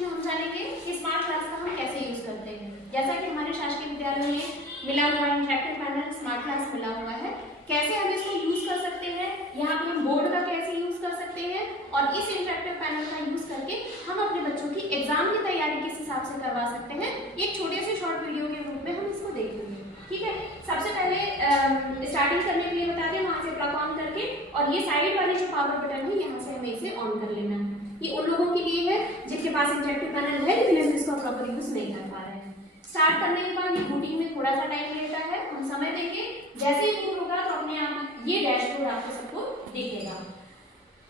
Session में हम जानेंगे कि स्मार्ट क्लास का हम कैसे यूज करते हैं। जैसा कि हमारे शासकीय विद्यालय में मिला हुआ इंटरेक्टिव पैनल स्मार्ट क्लास मिला हुआ है, कैसे हम इसको यूज कर सकते हैं, यहाँ पे हम बोर्ड का कैसे यूज कर सकते हैं और इस इंटरेक्टिव पैनल का यूज करके हम अपने बच्चों की एग्जाम की तैयारी किस हिसाब से करवा सकते हैं, एक छोटे से शॉर्ट वीडियो के रूप में हम इसको देखेंगे। ठीक है, सबसे पहले स्टार्टिंग करने के लिए बता दें, वहां से प्लग ऑन करके और ये साइड वाले जो पावर बटन है यहाँ से हमें इसे ऑन कर लेना है। ये उन लोगों के लिए है जिनके पास इंटरेक्टिव पैनल है लेकिन इसका प्रॉपर यूज नहीं कर पा रहे हैं। स्टार्ट करने के बाद ये बूटिंग में थोड़ा सा टाइम लेता है, हम समय देंगे। जैसे ही बूट होगा तो अपने आप ये डैशबोर्ड आपको सबको दिखेगा।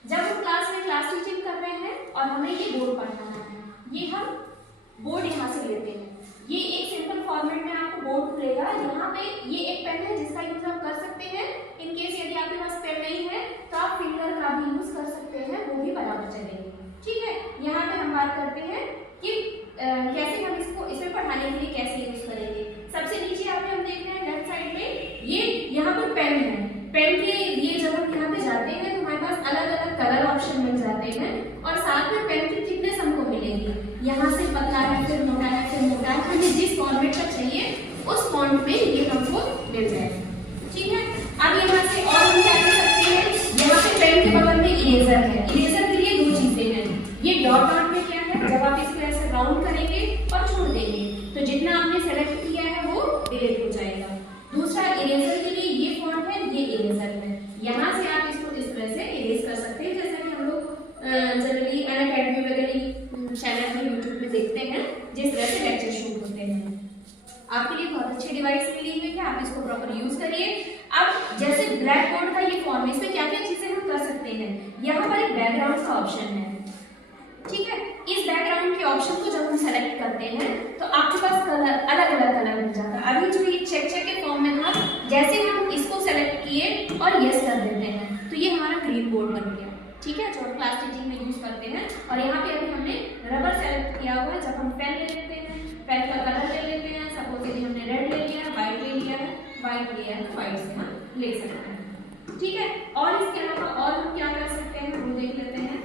जब हम क्लास में क्लास टीचिंग कर रहे हैं और हमें ये बोर्ड पढ़ना है, ये हम बोर्ड यहाँ से लेते हैं। ये एक सिंपल फॉर्मेट में आपको बोर्ड खुलेगा। यहाँ पे ये एक पेन है जिसका यूज आप कर सकते हैं। इन केस यदि आपके पास पेन नहीं है तो आप फिंगर का भी यूज कर सकते हैं, वो भी बराबर चलेंगे। ठीक है, यहाँ पे हम बात करते हैं कि कैसे हम इसको इसमें पढ़ाने के लिए कैसे यूज करेंगे। सबसे नीचे आप देख रहे हैं लेफ्ट साइड में ये यहाँ पर पेन है। पेन के लिए जब हम यहाँ पे जाते हैं तो हमारे पास अलग अलग कलर ऑप्शन मिल जाते हैं और साथ में पेन की थिकनेस हमको मिलेगी। यहाँ से पतला है, फिर मोटा है, फिर मोटा है, हमें जिस फॉर्मेट का चाहिए उस फॉन्ट में ये हमको मिल जाएगा। ठीक है, अब यहाँ से और हम क्या कर सकते हैं, यहाँ पे पेन के बगल में इरेजर है। इरेजर के लिए दो चीजें हैं। ये डॉट डॉट में क्या है, जब आप इसको ऐसे राउंड करेंगे और छोड़ देंगे तो जितना आपने सेलेक्ट किया है वो डिलीट हो जाएगा। दूसरा, इरेजर के लिए ये फॉन्ट है, ये इरेजर है। यहाँ से आप इसको इस तरह से इरेज कर सकते हैं, जैसा कि हम लोग जनरली अनअकैडमी वगैरह चैनल में यूट्यूब में देखते हैं, जिस तरह से लेक्चर शूट होते हैं। आपके लिए बहुत अच्छी डिवाइस मिली हुई है, आप इसको प्रॉपर यूज करिए। अब जैसे ब्लैक बोर्ड का ये फॉर्म है, इसमें क्या क्या चीजें हम कर सकते हैं। यहाँ पर एक बैकग्राउंड का ऑप्शन है। ठीक है, इस बैकग्राउंड के ऑप्शन को जब हम सेलेक्ट करते हैं तो आपके पास कलर अलग अलग कलर मिल जाता है। अभी जो ये चेक के फॉर्म में था, जैसे हम इसको सेलेक्ट किए और यस कर देते हैं तो ये हमारा ग्रीन बोर्ड बन गया। ठीक है, जो हम क्लास टीचिंग में यूज करते हैं। और यहाँ पे अभी हमने रबर सेलेक्ट किया हुआ है। जब हम पेन ले लेते हैं, पेन का कलर ले लेते हैं, सपोज यदि हमने रेड ले लिया है, व्हाइट ले लिया है, व्हाइट लिया है तो व्हाइट से हम ले सकते हैं। ठीक है, और इसके अलावा और हम क्या कर सकते हैं वो देख लेते हैं।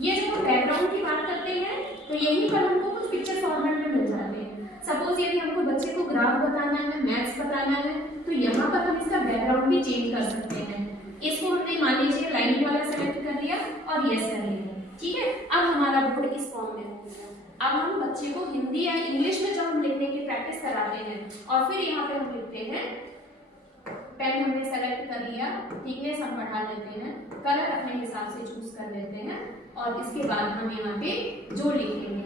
ये जो हम बैकग्राउंड की बात करते हैं तो यहीं पर हमको कुछ पिक्चर फॉर्मेट में मिल जाते हैं। सपोज यदि हमको बच्चे को ग्राफ बताना है, मैथ्स बताना है, तो यहाँ पर हम इसका बैकग्राउंड भी चेंज कर सकते हैं। इसको हमने मान लीजिए लाइन वाला सेलेक्ट कर लिया और यस कर लिया। ठीक है, अब हमारा बोर्ड इस फॉर्म में हो गया। अब हम बच्चे को हिंदी या इंग्लिश में जब हम लिखने की प्रैक्टिस कराते हैं और फिर यहाँ पे हम लिखते हैं, पेन हमने सेलेक्ट कर लिया, थिकनेस हम बढ़ा लेते हैं, कलर अपने हिसाब से चूज कर लेते हैं और इसके बाद हम यहाँ पे जो लिखेंगे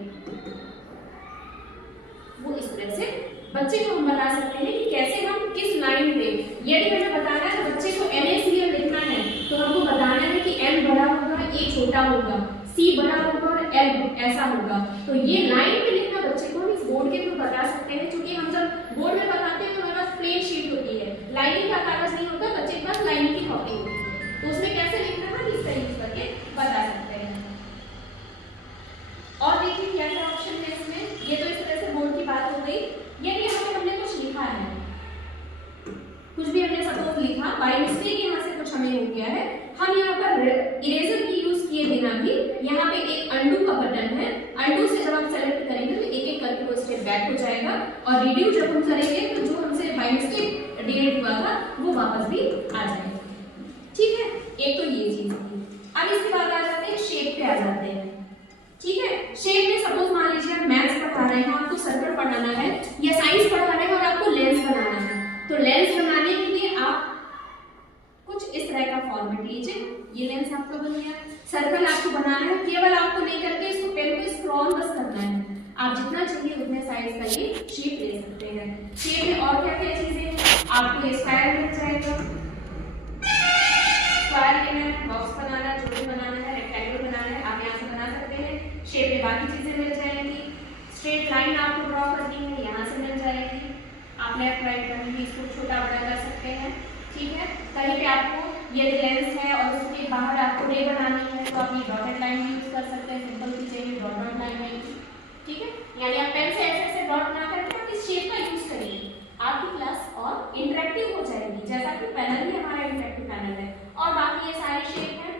वो इस तरह से बच्चे को हम बता सकते हैं कि कैसे हम किस लाइन पे, यदि हमें बताना है बच्चे को NaCl लिखना है तो हमको बताना है कि N बड़ा होगा, A छोटा होगा, C बड़ा होगा और L ऐसा होगा। तो ये लाइन पे लिखना बच्चे को हम इस बोर्ड के थ्रू बता सकते हैं, क्योंकि हम जब बोर्ड में बताते हैं तो हमारे पास प्लेन शीट होती है, लाइनिंग का कागज नहीं होता, बच्चे के पास लाइनिंग की कॉपी होती है, तो उसमें कैसे लिखना है इस तरह यूज करके बता सकते हैं। और देखिए क्या क्या ऑप्शन है इसमें। ये तो इस तरह से बोर्ड की बात हो गई। यदि हमने कुछ लिखा है, कुछ भी हमने सपोज लिखा, बाय मिस्टेक यहाँ से कुछ हमें हो गया है, हम यहाँ पर इरेजर की यूज किए बिना भी यहाँ पे एक अंडू का बटन है, अंडू से जब हम सेलेक्ट करेंगे तो एक एक करके वो स्टेप बैक हो जाएगा और रिड्यू जब हम करेंगे तो जो हमसे बाय मिस्टेक डिलीट हुआ था वो वापस भी आ जाएगा। ठीक है, एक तो ये चीज थी। अब इसके बाद आ जाते हैं शेप पे आ जाते हैं। ठीक है, शेप में सपोज मान लीजिए आप मैथ्स पढ़ा रहे हैं, आपको सर्कल पढ़ाना है या साइंस पढ़ा रहे हैं और आपको लेंस बनाना है, तो लेंस बनाने के लिए आप कुछ इस तरह का फॉर्मेट लीजिए। ये लेंस आपका बन गया। सर्कल आपको बनाना है, केवल आपको नहीं करके इसको पेन पे स्क्रॉल बस करना है। आप जितना चाहिए उतने साइज का ये शेप ले सकते हैं। शेप में और क्या क्या चीजें हैं, आपको स्क्वायर मिल जाएगा, स्क्वायर लेना है, बॉक्स बनाना है, जो भी बनाना है, रेक्टेंगल बनाना है, आप यहाँ से बना सकते हैं। शेप में बाकी चीजें मिल जाएंगी। स्ट्रेट लाइन आपको ड्रॉ करनी है, यहाँ से मिल जाएगी। आप लेफ्ट राइट कहीं भी इसको छोटा बड़ा कर सकते हैं। ठीक है, कहीं पे आपको ये लेंस है और उसके बाहर आपको रे बनानी है तो आप ये डॉटेड लाइन यूज कर सकते हैं। सिंपल सी चाहिए डॉट डॉट लाइन है। ठीक है, यानी आप पेन से ऐसे डॉट ना करके आप इस शेप का यूज करिए, आपकी क्लास और इंटरेक्टिव हो जाएगी। जैसा कि पैनल ही हमारा इंटरेक्टिव पैनल है और बाकी ये सारे शेप हैं।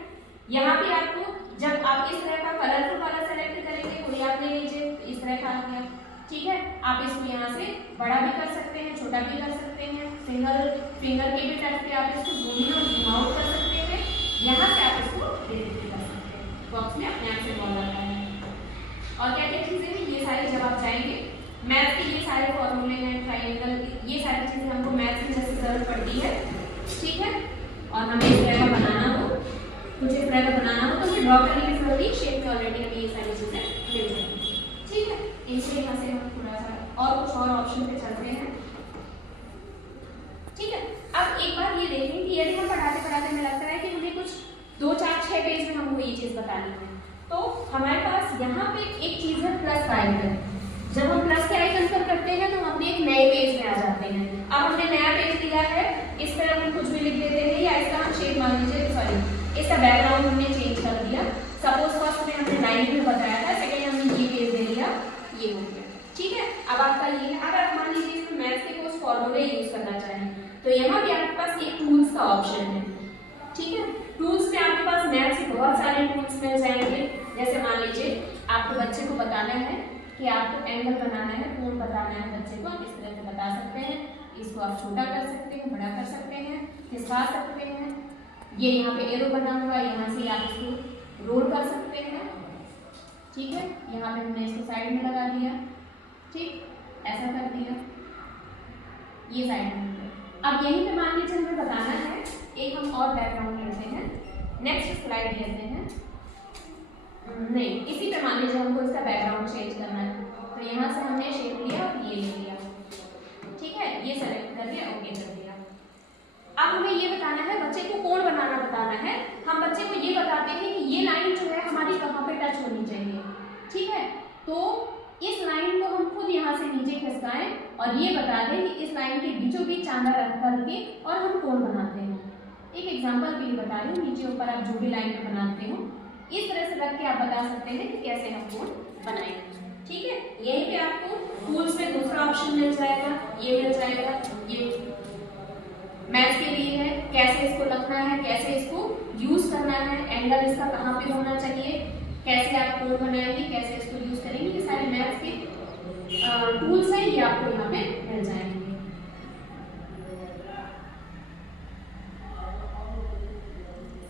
यहाँ पे आपको जब आप इस तरह का कलरफुल वाला सेलेक्ट ब्रैकेट आ गया, ठीक है। आप इसको यहाँ से बड़ा भी कर सकते हैं, छोटा भी कर सकते हैं, सिंगल फिंगर के भी टच पे आप इसको जूम इन और जूम आउट कर सकते हैं, यहाँ से आप इसको डिलीट भी कर सकते हैं, बॉक्स में अपने आप से बॉल आता है। और क्या क्या चीज़ें हैं, ये सारी जब आप जाएंगे मैथ के ये सारे फॉर्मूले हैं, ट्राइंगल, ये सारी चीज़ें हमको मैथ की जैसे जरूरत पड़ती है, ठीक है। और हमें इस तरह का बनाना हो, कुछ इस तरह का बनाना हो तो हमें ड्रॉ करने की जरूरत नहीं, शेप में ऑलरेडी हमें ये सारी चीज़ें मिल जाएंगी, ठीक है। इनसे यहाँ से हम थोड़ा सा और कुछ और ऑप्शन पे चलते हैं, ठीक है। अब एक बार ये देखें कि यदि हम पढ़ाते पढ़ाते हमें लगता है कि हमें कुछ 2 4 6 पेज में हमको ये चीज़ बतानी है, तो हमारे पास यहाँ पे एक चीज़ है प्लस का आइकन। जब हम प्लस के आइकन पर करते हैं तो हम अपने एक नए पेज में आ जाते हैं। अब हमने नया पेज दिया है, इस पर हम कुछ भी लिख देते हैं या इसका हम शेप मान लीजिए, सॉरी इसका बैकग्राउंड हमने चेंज कर दिया। सपोज फर्स्ट में हमने लाइन में बताया था, सेकेंड हमने ये पेज दे दिया, ये हो गया, ठीक है। अब आपका ये है, अगर आप मान लीजिए इसमें मैथ के कुछ फॉर्मूले यूज करना चाहें तो यहाँ भी आपके पास एक टूल्स का ऑप्शन है, ठीक है। टूल्स में आपके पास मैथ के बहुत सारे टूल्स मिल जाएंगे। जैसे मान लीजिए आपको बच्चे को बताना है कि आपको एंगल बनाना है, कोण बताना है बच्चे को, आप इस तरह से बता सकते हैं। इसको आप छोटा कर सकते हैं, बड़ा कर सकते हैं, खिसका सकते हैं। ये यहाँ पे एरो बना हुआ है, यहाँ से आप इसको रोल कर सकते हैं, ठीक है। यहाँ पे हमने इसको साइड में लगा दिया, ठीक, ऐसा कर दिया, ये साइड में। अब यहीं पे मान लीजिए हमें बताना है, एक हम और बैकग्राउंड लेते हैं, नेक्स्ट स्लाइड लेते हैं, नहीं इसी पे मान लीजिए हमको इसका बैकग्राउंड चेंज करना है, तो यहाँ से हमने शेप लिया और ये ले लिया, ठीक है, ये सेलेक्ट कर लिया, ओके कर दिया। अब हमें ये बताना है, बच्चे को कोण बनाना बताना है। हम बच्चे को ये बताते हैं कि ये लाइन जो है हमारी कहाँ पे टच होनी चाहिए, ठीक है। तो इस लाइन को हम खुद यहाँ से नीचे खिसकाएं और ये बता दें कि इस लाइन के बीचों बीच चांदा रख करके और हम कोण बनाते हैं। एक एग्जांपल के लिए बता रही हूँ, नीचे ऊपर आप जो भी लाइन में बनाते हो इस तरह से रख के आप बता सकते हैं कि कैसे हम कोण बनाएंगे, ठीक है। यहीं पे आपको टूल्स में दूसरा ऑप्शन मिल जाएगा, ये मिल जाएगा, ये मैथ के लिए है, कैसे इसको लिखना है, कैसे इसको यूज करना है, एंगल इसका कहाँ पे होना चाहिए, कैसे आप कोण बनाएंगे, कैसे इसको यूज करेंगे, ये सारे मैथ के टूल्स हैं, ये आपको यहाँ पे मिल जाएंगे।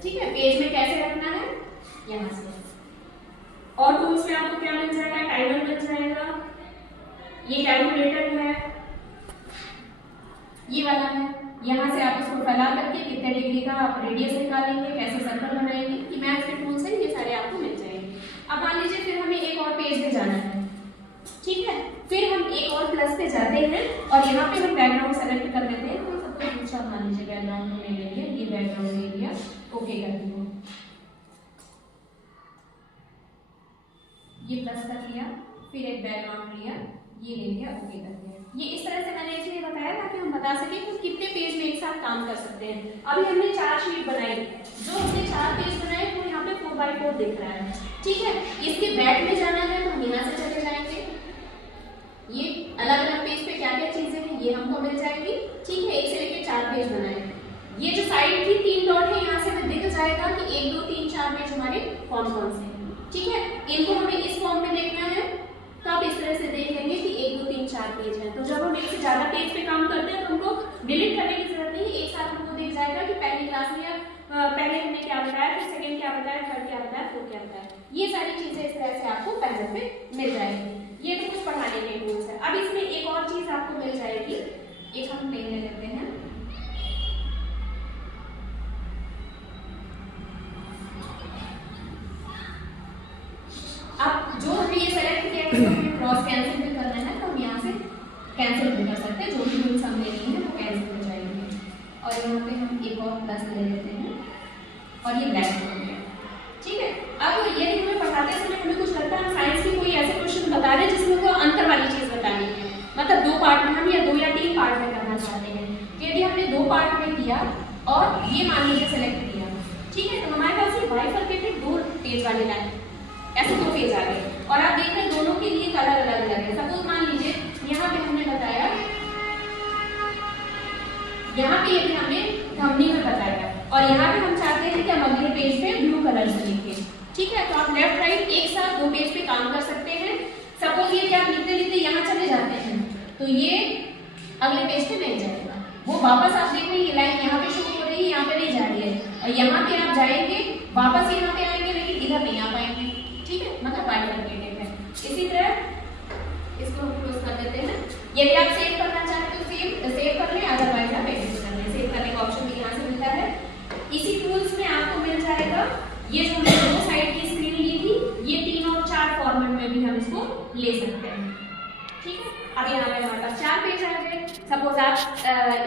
ठीक है, पेज में कैसे रखना है यहाँ से। और टूल्स में आपको क्या मिल जाएगा, टाइमर मिल जाएगा, ये कैलकुलेटर है, ये वाला है, यहाँ से आप इसको फैला करके कितने डिग्री का आप रेडियस निकालेंगे, कैसे सर्कल बनाएंगे, ये मैथ के टूल्स हैं, ये सारे आपको मिल जाएंगे। अब मान लीजिए फिर हमें एक और पेज पे जाना है, ठीक है, फिर हम एक और प्लस पे जाते हैं और यहाँ पे हम बैकग्राउंड सेलेक्ट कर लेते हैं। तो सबको दूसरा मान लीजिए बैकग्राउंड हमने ले लिया, ये बैकग्राउंड ले लिया, ओके कर दिया, ये प्लस कर लिया, फिर एक बैकग्राउंड लिया, ये ले लिया, ओके कर दिया। ये इस तरह से मैंने इसलिए बताया ताकि हम बता सकें कि कितने पेज में एक साथ काम कर सकते हैं। अभी हमने 4 शीट बनाई, जो हमने 4 पेज बनाए वो यहाँ पे 4x4 दिख रहा है, ठीक है। इसके बैक में जाना है तो हम यहाँ से चले जाएंगे, ये अलग अलग पेज पे क्या क्या चीजें हैं ये हमको मिल जाएगी, ठीक है। 1 से लेकर 4 पेज बनाए, ये जो साइड की 3 डॉट है यहाँ से हमें दिख जाएगा कि 1 2 3 4 पेज हमारे कौन कौन से हैं, ठीक है। इनको हमें इस फॉर्म में देखना है तो आप इस तरह से देख लेंगे कि 1 2 3 4 पेज है। तो जब हम एक से ज्यादा पेज पे काम करते हैं तो हमको डिलीट करने की जरूरत नहीं है, एक साथ हमको दिख जाएगा कि पहली क्लास में या पहले हमने क्या बताया, फिर सेकंड क्या बताया, थर्ड क्या बताया, फोर्थ क्या बताया, ये सारी चीजें इस तरह से आपको पैनल पे मिल जाएगी। ये तो कुछ पढ़ाने के टूल्स है। अब इसमें एक और चीज आपको मिल जाएगी, एक हम पेन ले लेते हैं, अब जो हमने ये सेलेक्ट किया है हमें क्रॉस कैंसिल भी करना है तो हम यहाँ से कैंसिल भी कर सकते हैं, जो भी टूल्स हमने लिए हैं वो कैंसिल हो जाएंगे। और यहाँ पे हम एक और प्लस ले लेते हैं और ये ब्लैक हो गया, ठीक है। अब यदि हमें पढ़ाते समय हमें कुछ लगता है हम साइंस की कोई ऐसे क्वेश्चन बता रहे हैं जिसमें वो अंतर वाली चीज बतानी है, मतलब 2 पार्ट में हम या 2 या 3 पार्ट में करना चाहते हैं, यदि हमने 2 पार्ट में किया और ये मान लीजिए सेलेक्ट किया, ठीक है, तो हमारे पास ये बाइफरकेटेड 2 पेज वाली लाइन, ऐसे 2 पेज आ गए और आप देख रहे हैं दोनों के लिए कलर अलग अलग है। सपोज मान लीजिए यहाँ पे हमने बताया, यहाँ पे यदि हमने थंबनेल में बताया और यहाँ पे हम चाहते हैं कि हम अगले पेज पे ब्लू कलर से लिखें, ठीक है। तो आप लेफ्ट राइट एक साथ 2 पेज पे काम कर सकते हैं। सपोज ये क्या यहाँ चले जाते हैं तो ये अगले पेज पे नहीं जाएगा, वो वापस आप देख रहे हैं ये लाइन यहाँ पे शो हो रही है, यहाँ पे नहीं जा रही है, और यहाँ पे आप जाएंगे वापस यहाँ पे आएंगे लेकिन इधर नहीं आ पाएंगे, ठीक है, मतलब बाइफरकेटेड है। इसी तरह इसको हम क्लोज कर देते हैं। यदि आप सेव करना चाहें तो सेव कर लें, अदरवाइज आप एडिट कर लें। सेव करने का ऑप्शन भी यहाँ से मिलता है। इसी टूल्स में आपको मिल जाएगा ये जो हमने दो साइड की स्क्रीन ली थी, ये 3 और 4 फॉर्मेट में भी हम इसको ले सकते हैं, ठीक है। अब यहाँ पे हमारे पास 4 पेज आ गए। सपोज आप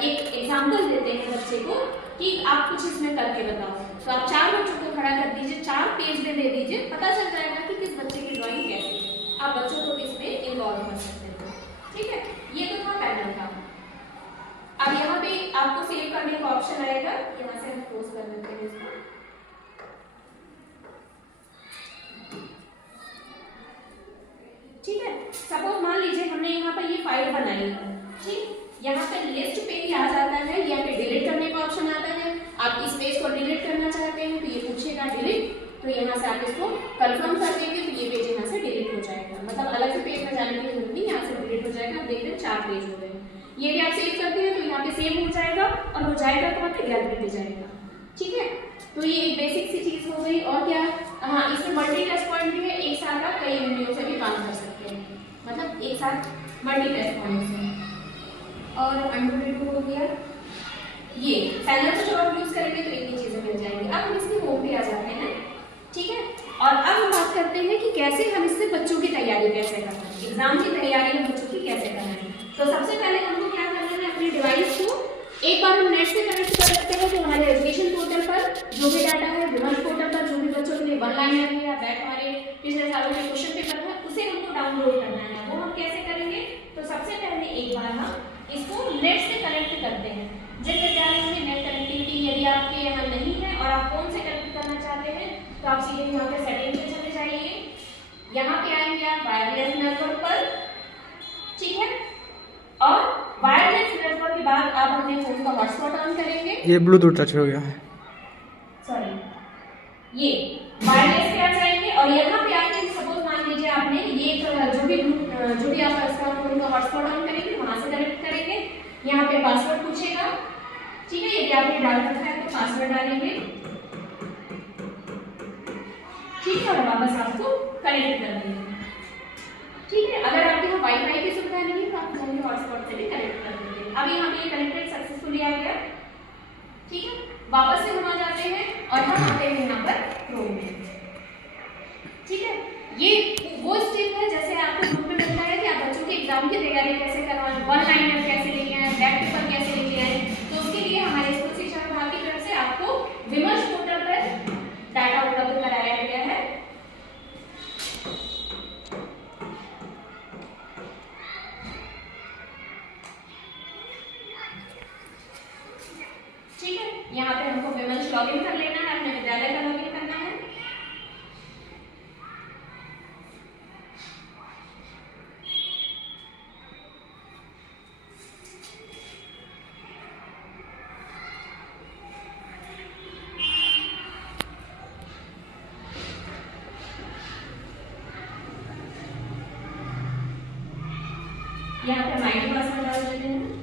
एक एग्जाम्पल देते हैं बच्चे को कि आप कुछ इसमें करके बताओ, तो आप 4 बच्चों को खड़ा कर दीजिए, 4 पेज में दे दीजिए, पता चल जाएगा कि किस बच्चे की ड्राइंग कैसी है। आप बच्चों को इसमें इन्वॉल्व कर सकते हैं, ठीक है। ये तो था पैनल का। अब यहाँ पे आपको सेव करने का ऑप्शन आएगा, यहाँ से हम क्लोज कर देते हैं इसको। ठीक है, सपोज मान लीजिए हमने यहाँ पर ये फाइल बनाई है, ठीक, यहाँ पे लिस्ट पे ही आ जाता है, यहाँ पे डिलीट करने का ऑप्शन आता है। आप इस पेज को डिलीट करना चाहते हैं तो ये पूछेगा डिलीट, तो यहाँ से आप इसको कंफर्म कर देंगे तो ये पेज यहाँ से डिलीट हो जाएगा, मतलब अलग से पेज में जाने की जरूरत नहीं, यहाँ से डिलीट हो जाएगा। आप देख रहे हैं 4 पेज हो गए। ये भी आप सेव करते हैं तो यहाँ पे सेव हो जाएगा, और हो जाएगा तो वहाँ पे गैलरी पे जाएगा, ठीक है। तो ये एक बेसिक सी चीज हो गई। और क्या, हाँ, इसमें मल्टी टच पॉइंट भी है, एक साथ आप कई वीडियो से भी काम कर सकते हैं, मतलब एक साथ मल्टी टच पॉइंट से। और अनडू हो गया ये पैनल को जब आप यूज करेंगे तो इतनी चीजें मिल जाएंगी। अब हम इसकी होम पे आ जाते हैं, ठीक है। और अब हम बात करते हैं कि कैसे हम इससे बच्चों की तैयारी कैसे करना है, एग्जाम की तैयारी हम बच्चों की कैसे करना है। तो सबसे पहले हमको क्या करना है, अपने डिवाइस को एक बार हम नेट से कनेक्ट कर सकते हैं, तो हमारे एजुकेशन पोर्टल पर जो भी डाटा है, विमर्श पोर्टल पर जो भी बच्चों के लिए वन लाइनर है या बैक हमारे पिछले सालों के क्वेश्चन पेपर है, उसे हमको डाउनलोड करना है। वो हम कैसे करेंगे, तो सबसे पहले एक बार हम इसको नेट से कनेक्ट करते हैं। जिन विद्यालयों में नेट कनेक्टिविटी यदि आपके यहाँ नहीं है और आप फोन से कनेक्ट करना चाहते हैं तो आप सीधे यहाँ पे सेटिंग पे चले जाइए, यहाँ पे आएंगे आप वायरलेस नेटवर्क पर, ठीक है। और वायरलेस नेटवर्क के बाद आप अपने फोन का हॉटस्पॉट ऑन करेंगे। ये ब्लूटूथ टच हो गया है, सॉरी, ये वायरलेस पे आ जाएंगे और यहाँ पे आके सपोज मान लीजिए आपने ये जो भी आप इसका फोन का हॉटस्पॉट ऑन करेंगे वहां से कनेक्ट करेंगे। यहाँ पे पासवर्ड पूछेगा, ठीक है, यदि आपने डाल रखा है तो पासवर्ड डालेंगे, ठीक है, और वापस आपको कनेक्ट कर देंगे, ठीक है। अगर आपके यहाँ वाईफाई की सुविधा नहीं है तो आप फोन के हॉटस्पॉट से भी कनेक्ट कर देंगे। अब यहाँ पे कनेक्टेड सक्सेसफुली आ गया, ठीक है। वापस से हम आ जाते हैं और हम आते हैं यहाँ पर क्रोम में, ठीक है। ये वो स्टेप है जैसे आपको ग्रुप में मिलता है कि आप बच्चों के एग्जाम की तैयारी कैसे करवाएं, वन लाइनर कैसे लेके आए, बैक पेपर कैसे लेके आए। तो उसके लिए हमारे स्कूल शिक्षा विभाग की तरफ से आपको विमर्श पोर्टल पर डाटा उपलब्ध कराया गया है, ठीक है। यहाँ पे हमको विमर्श लॉगिन कर लेना है, अपने विद्यालय का लॉगिन करना है। यहाँ पे हम आईडी पासवर्ड डाल देते हैं,